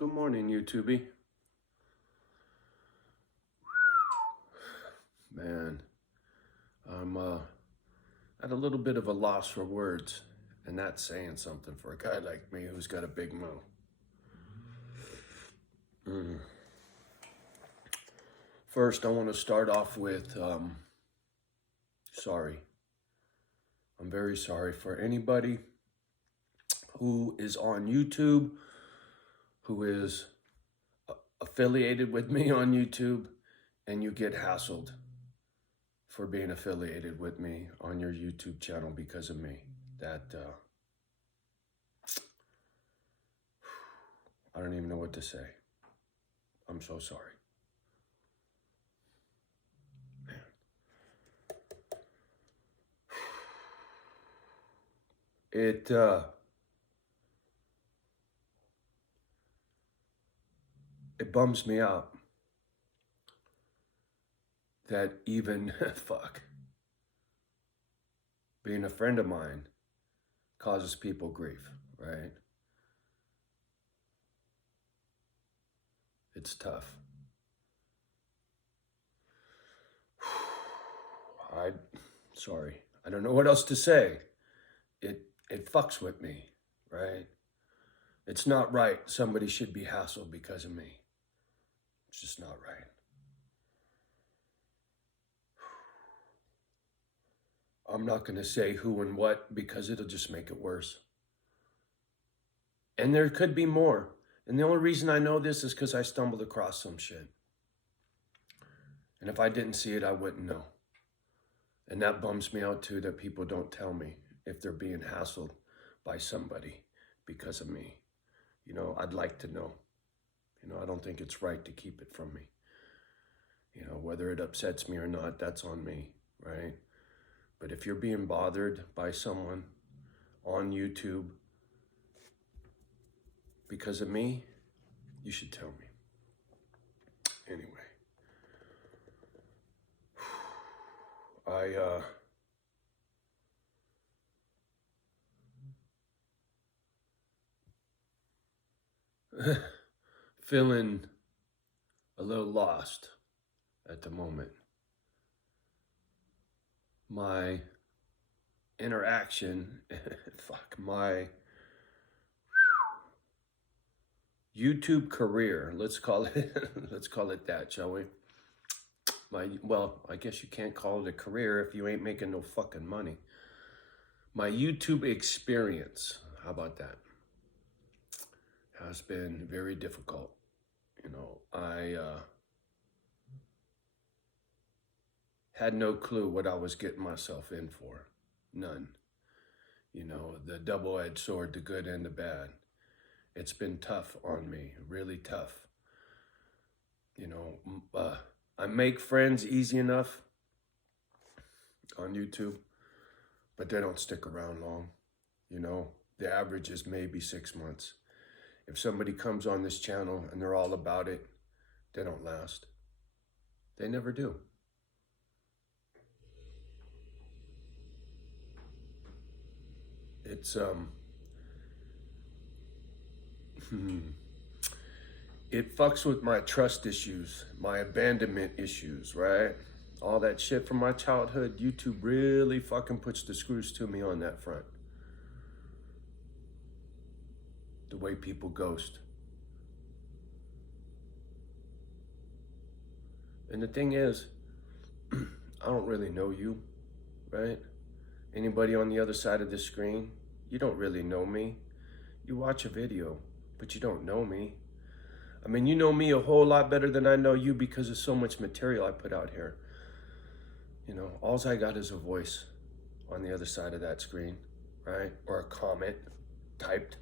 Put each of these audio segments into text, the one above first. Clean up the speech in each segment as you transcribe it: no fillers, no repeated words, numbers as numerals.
Good morning, YouTube. Man, I'm at a little bit of a loss for words, and that's saying something for a guy like me who's got a big mouth. First, I want to start off with sorry. I'm very sorry for anybody who is on YouTube, who is affiliated with me on YouTube, and you get hassled for being affiliated with me on your YouTube channel because of me. That I don't even know what to say. I'm so sorry. Man. It bums me out that even being a friend of mine causes people grief, right? It's tough. Sorry. I don't know what else to say. It fucks with me, right? It's not right. Somebody should be hassled because of me. It's just not right. I'm not going to say who and what because it'll just make it worse. And there could be more. And the only reason I know this is because I stumbled across some shit. And if I didn't see it, I wouldn't know. And that bums me out too, that people don't tell me if they're being hassled by somebody because of me. You know, I'd like to know. You know, I don't think it's right to keep it from me. You know, whether it upsets me or not, that's on me, right? But if you're being bothered by someone on YouTube because of me, you should tell me. Anyway. Feeling a little lost at the moment. My interaction, my YouTube career, let's call it that, shall we? Well, I guess you can't call it a career if you ain't making no fucking money. My YouTube experience, how about that? Has been very difficult. You know, I had no clue what I was getting myself in for. None. You know, the double-edged sword, the good and the bad. It's been tough on me, really tough. You know, I make friends easy enough on YouTube, but they don't stick around long. You know, the average is maybe 6 months. If somebody comes on this channel and they're all about it, they don't last. They never do. It's, it fucks with my trust issues, my abandonment issues, right? All that shit from my childhood, YouTube really fucking puts the screws to me on that front. The way people ghost. And the thing is, I don't really know you, right? Anybody on the other side of the screen, you don't really know me. You watch a video, but you don't know me. I mean, you know me a whole lot better than I know you because of so much material I put out here. You know, all I got is a voice on the other side of that screen, right? Or a comment typed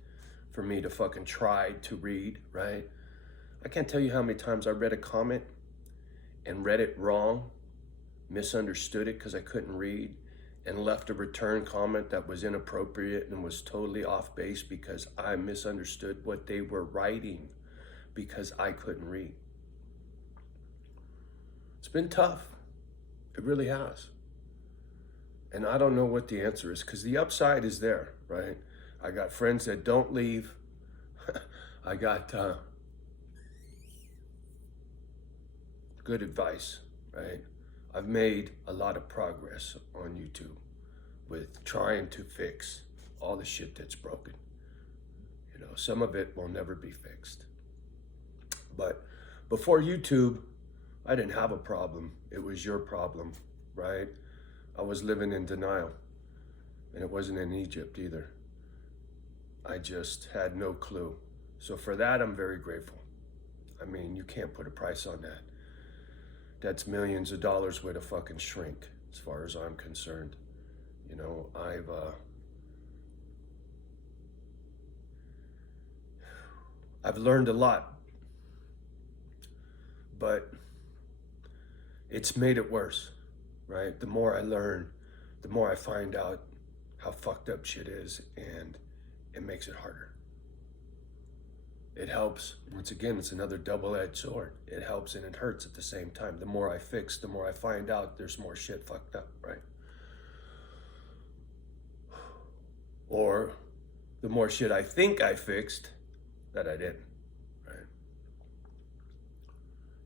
for me to fucking try to read, right? I can't tell you how many times I read a comment and read it wrong, misunderstood it because I couldn't read, and left a return comment that was inappropriate and was totally off base because I misunderstood what they were writing because I couldn't read. It's been tough. It really has. And I don't know what the answer is because the upside is there, right? I got friends that don't leave. I got good advice, right? I've made a lot of progress on YouTube with trying to fix all the shit that's broken. You know, some of it will never be fixed. But before YouTube, I didn't have a problem. It was your problem, right? I was living in denial, and it wasn't in Egypt either. I just had no clue. So for that, I'm very grateful. I mean, you can't put a price on that. That's millions of dollars worth of fucking shrink, as far as I'm concerned. You know, I've learned a lot, but it's made it worse, right? The more I learn, the more I find out how fucked up shit is, and it makes it harder. It helps. Once again, it's another double-edged sword. It helps and it hurts at the same time. The more I fix, the more I find out there's more shit fucked up, right? Or the more shit I think I fixed that I didn't, right?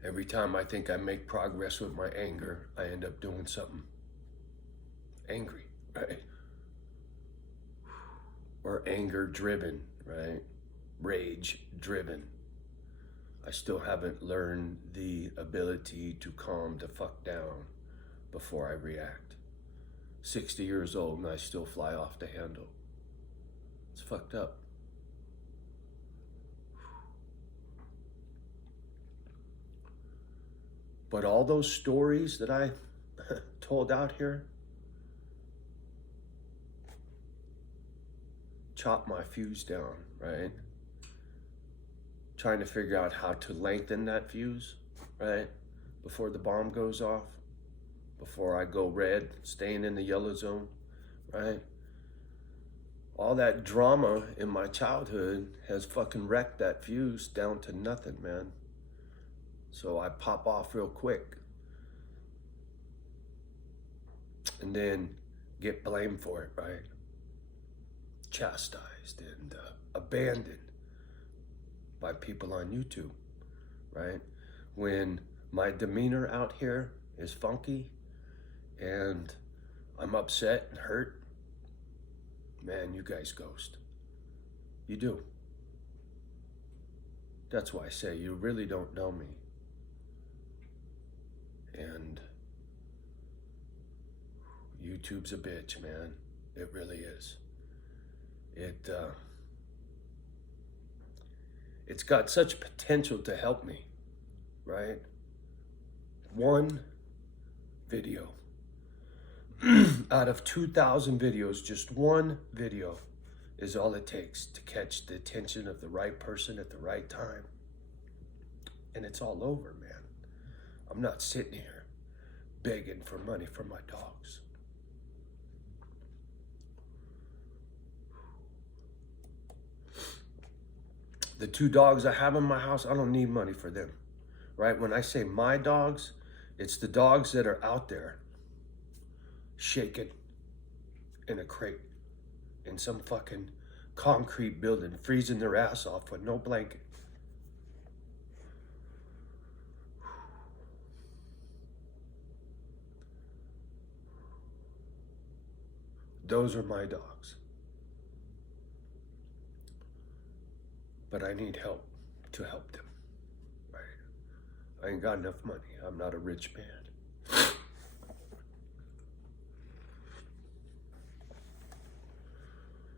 Every time I think I make progress with my anger, I end up doing something angry, right? Or anger driven, right? Rage driven. I still haven't learned the ability to calm the fuck down before I react. 60 years old and I still fly off the handle. It's fucked up. But all those stories that I told out here, chop my fuse down, right? Trying to figure out how to lengthen that fuse, right? Before the bomb goes off, before I go red, staying in the yellow zone, right? All that drama in my childhood has fucking wrecked that fuse down to nothing, man. So I pop off real quick and then get blamed for it, right? Chastised and abandoned by people on YouTube, right? When my demeanor out here is funky and I'm upset and hurt, man, you guys ghost. You do. That's why I say you really don't know me. And YouTube's a bitch, man. It really is. It's got such potential to help me, right? One video out of 2,000 videos, just one video is all it takes to catch the attention of the right person at the right time. And it's all over, man. I'm not sitting here begging for money for my dogs. The 2 dogs I have in my house, I don't need money for them, right? When I say my dogs, it's the dogs that are out there shaking in a crate in some fucking concrete building, freezing their ass off with no blanket. Those are my dogs. But I need help to help them, right? I ain't got enough money. I'm not a rich man.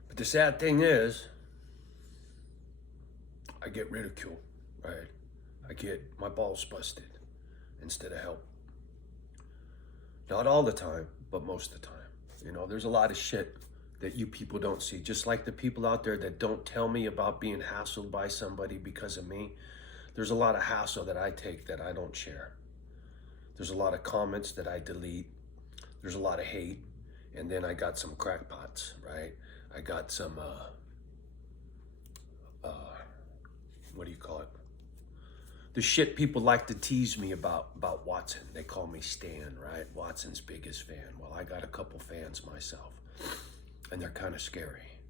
But the sad thing is, I get ridiculed, right? I get my balls busted instead of help. Not all the time, but most of the time. You know, there's a lot of shit that you people don't see. Just like the people out there that don't tell me about being hassled by somebody because of me. There's a lot of hassle that I take that I don't share. There's a lot of comments that I delete. There's a lot of hate. And then I got some crackpots, right? I got some, what do you call it? The shit people like to tease me about Watson. They call me Stan, right? Watson's biggest fan. Well, I got a couple fans myself. And they're kind of scary,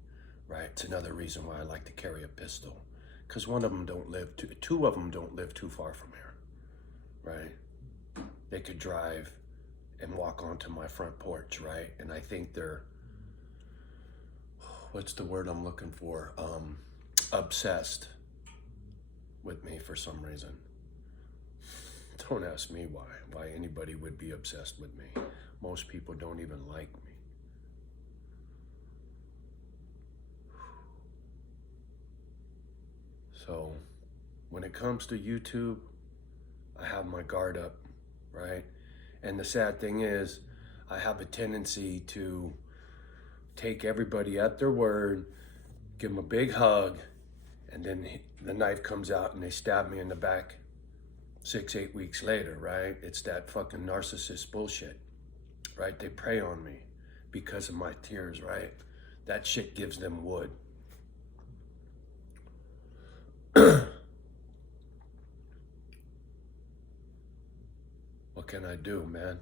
right? It's another reason why I like to carry a pistol. Because two of them don't live too far from here, right? they could drive and walk onto my front porch, right? And I think they're, what's the word I'm looking for? Obsessed with me for some reason. Don't ask me why anybody would be obsessed with me. Most people don't even like me. So when it comes to YouTube, I have my guard up, right? And the sad thing is, I have a tendency to take everybody at their word, give them a big hug, and then the knife comes out and they stab me in the back 6-8 weeks later, right? It's that fucking narcissist bullshit, right? They prey on me because of my tears, right? That shit gives them wood. What can I do, man?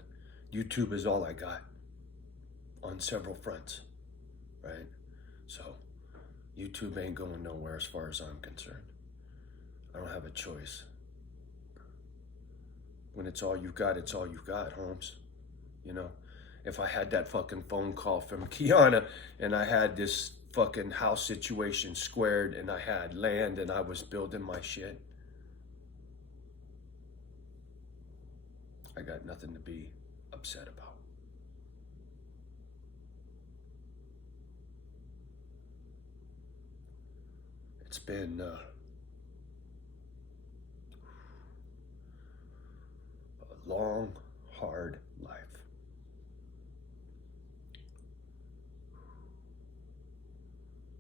YouTube is all I got on several fronts, right? So YouTube ain't going nowhere as far as I'm concerned. I don't have a choice. When it's all you've got, it's all you've got, Holmes. You know, if I had that fucking phone call from Kiana and I had this fucking house situation squared and I had land and I was building my shit, I got nothing to be upset about. It's been a long, hard life.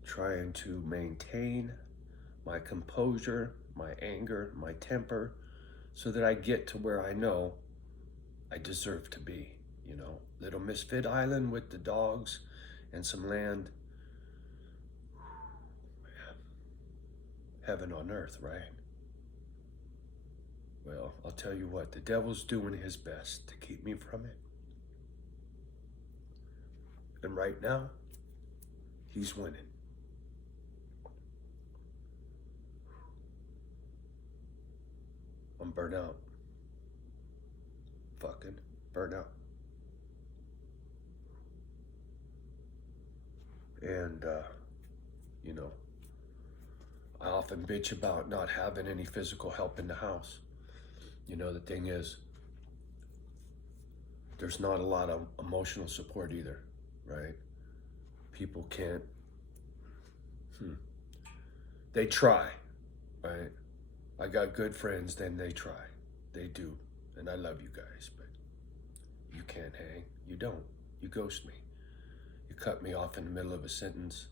Trying to maintain my composure, my anger, my temper, so that I get to where I know I deserve to be, you know. Little Misfit Island with the dogs and some land. Man, heaven on earth, right? Well, I'll tell you what, the devil's doing his best to keep me from it. And right now, he's winning. I'm burnt out. Fucking burnt out. And, you know, I often bitch about not having any physical help in the house. You know, the thing is, there's not a lot of emotional support either, right? People can't, they try, right? I got good friends, then they try. They do. And I love you guys, but you can't hang. You don't. You ghost me. You cut me off in the middle of a sentence.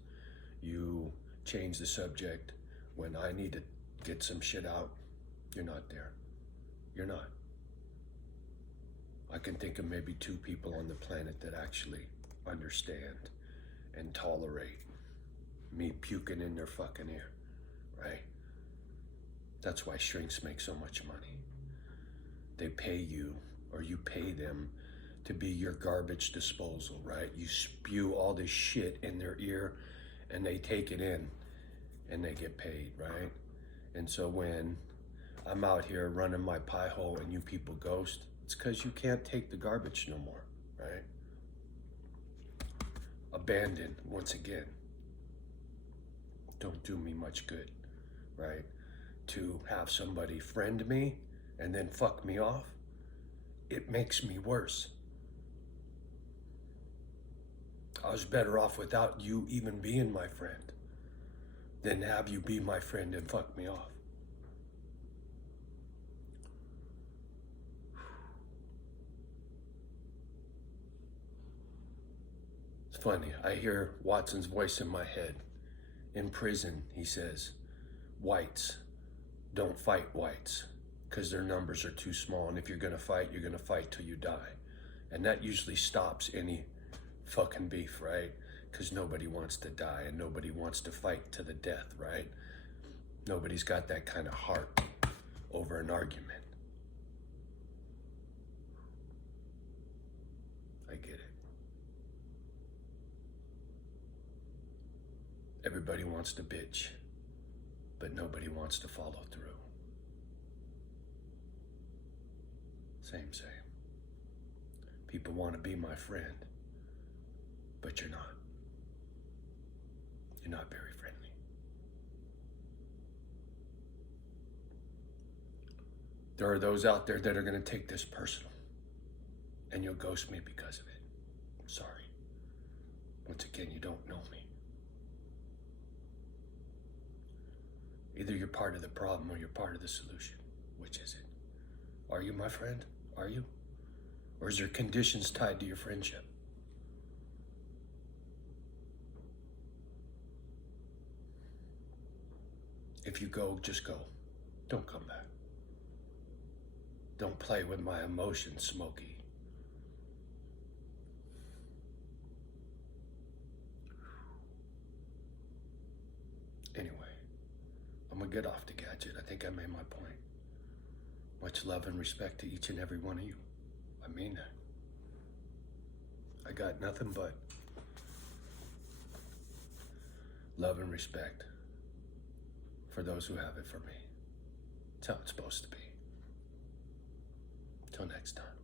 You change the subject when I need to get some shit out. You're not there. You're not. I can think of maybe 2 people on the planet that actually understand and tolerate me puking in their fucking ear, right? That's why shrinks make so much money. They pay you, or you pay them, to be your garbage disposal, right? You spew all this shit in their ear and they take it in and they get paid, right? And so when I'm out here running my pie hole and you people ghost, it's because you can't take the garbage no more, right? Abandoned once again. Don't do me much good, right? To have somebody friend me and then fuck me off, it makes me worse. I was better off without you even being my friend than have you be my friend and fuck me off. It's funny, I hear Watson's voice in my head. In prison, he says, whites don't fight whites because their numbers are too small, and if you're gonna fight, you're gonna fight till you die. And that usually stops any fucking beef, right? Because nobody wants to die and nobody wants to fight to the death, right? Nobody's got that kind of heart over an argument. I get it. Everybody wants to bitch, but nobody wants to follow through. Same. People want to be my friend, but you're not. You're not very friendly. There are those out there that are going to take this personal, and you'll ghost me because of it. I'm sorry. Once again, you don't know me. Either you're part of the problem or you're part of the solution. Which is it? Are you my friend? Are you? Or is there conditions tied to your friendship? If you go, just go. Don't come back. Don't play with my emotions, Smokey. Anyway, I'm gonna get off the gadget. I think I made my point. Much love and respect to each and every one of you. I mean that. I got nothing but love and respect for those who have it for me. It's how it's supposed to be. Till next time.